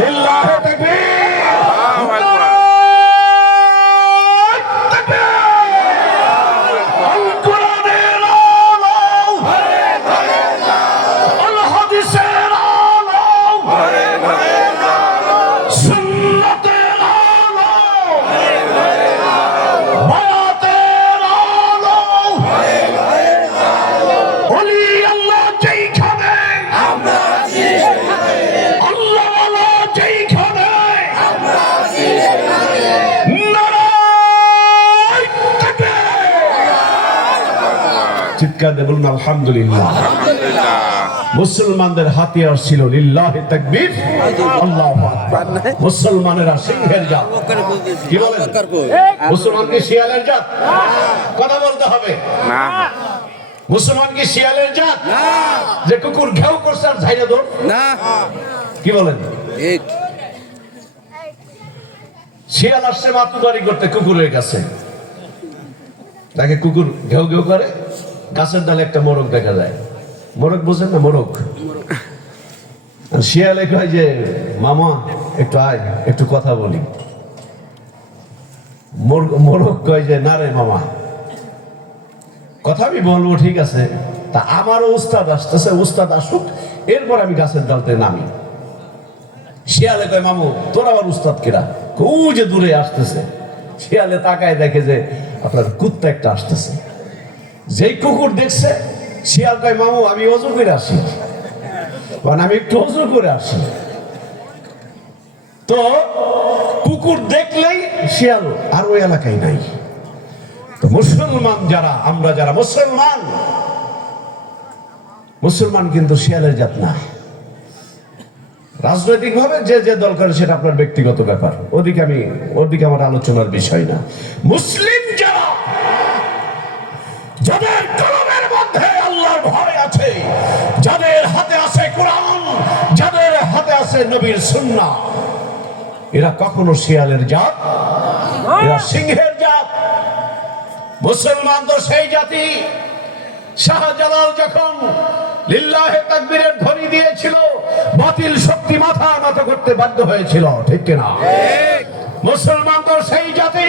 লিল্লাহি তাকবীর, আল্লাহু আকবার। আল কোরআনের আলো, আল হাদিসের আলো, সুন্নাতের আলো, বায়াতের আলো, ওলি আল্লাহ যেইখানে, আল্লাহ আল্লাহ যেইখানে, নারায়ে তাকবীর। চিৎকার দিয়ে বলুন আলহামদুলিল্লাহ। আলহামদুলিল্লাহ। মুসলমানদের হাতিয়ার ছিল লিল্লাহি তাকবীর, আল্লাহু আকবার। মুসলমানেরা সিংহের জাত। কি বলেন? মুসলমান কি শিয়ালের জাত? কথা বলতে হবে। না মুসলমান কি শিয়ালের জাত? যে কুকুর ঘেউ করছে আর ঝাইরা দৌড়? কি বলেন? শিয়াল আসছে মাতুবাড়ি করতে কুকুরের কাছে, তাকে কুকুর ঘেউ ঘেউ করে, গাছের ডালে একটা মোরগ দেখা যায়। মোরগ বুঝেন না? মোরগ। আর শিয়ালে কয় যে মামা একটু আয়, একটু কথা বলি। মোরগ কয় যে না রে মামা, কথা আমি বলবো ঠিক আছে, তা আমারও উস্তাদ আসতেছে, উস্তাদ আসুক, এরপর আমি গাছের ডালতে নামি। শিয়ালে কয় মামু তোর আবার উস্তাদ কিরা? ও যে দূরে আসতেছে। শিয়ালে তাকায় দেখে যে আপনার কুত্তা একটা আসতেছে। যেই কুকুর দেখছে, শিয়াল কয় মামু আমি অজু করে আসি, মানে আমি একটু অজু করে আসি। তো কুকুর দেখলেই শিয়াল আর ওই এলাকায় নাই। তো মুসলমান যারা, আমরা যারা মুসলমান কিন্তু শিয়ালের জাত না। রাজনৈতিক ভাবে যে যে দল করে সেটা আপনার ব্যক্তিগত ব্যাপার, ওদিকে আমার আলোচনার বিষয় না। মুসলিম যারা, যাদের কলমের মধ্যে আল্লাহর ভয় আছে, যাদের হাতে আছে কোরআন, যাদের হাতে আছে নবীর সুন্নাহ, এরা কখনো শিয়ালের জাত, এরা সিংহের জাত। মুসলমান তো সেই জাতি। শাহজালাল যখন লিল্লাহি তাকবীরের ধ্বনি দিয়েছিল, বাতিল শক্তি মাথা নত করতে বাধ্য হয়েছিল, ঠিক কিনা? মুসলমান তো সেই জাতি।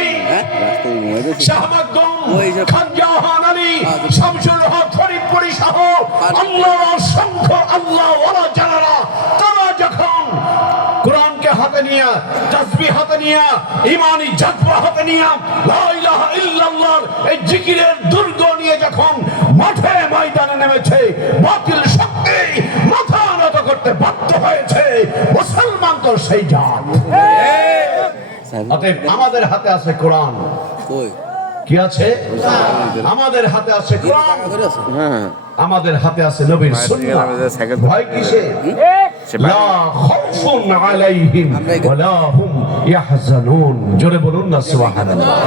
শাহ মাকদুম, খান জাহান আলী, শামসুল হক ফরিদপুরি সহ আল্লাহর অসংখ্য আল্লাহওয়ালা যারা, তারা যখন কোরআনকে হাতে নিয়ে, তাসবিহ হাতে নিয়ে, ঈমানি জজ্বা হাতে নিয়ে, লা ইলাহা ইল্লাল্লাহর এই জিকিরের দুর্গ নিয়ে যখন মাঠে ময়দানে নেমেছে, বাতিল শক্তি মাথা নত করতে বাধ্য হয়েছে। মুসলমান তো সেই জাত। অতএব আমাদের হাতে আছে কোরআন। কি আছে? আমাদের হাতে আছে কোরআন, আমাদের হাতে আছে নবীর সুন্নাহ। ভয় কিসে? লা খাউফুন আলাইহিম ওয়া লা হুম ইয়াহজানুন। জোরে বলুন না সুবহানাল্লাহ।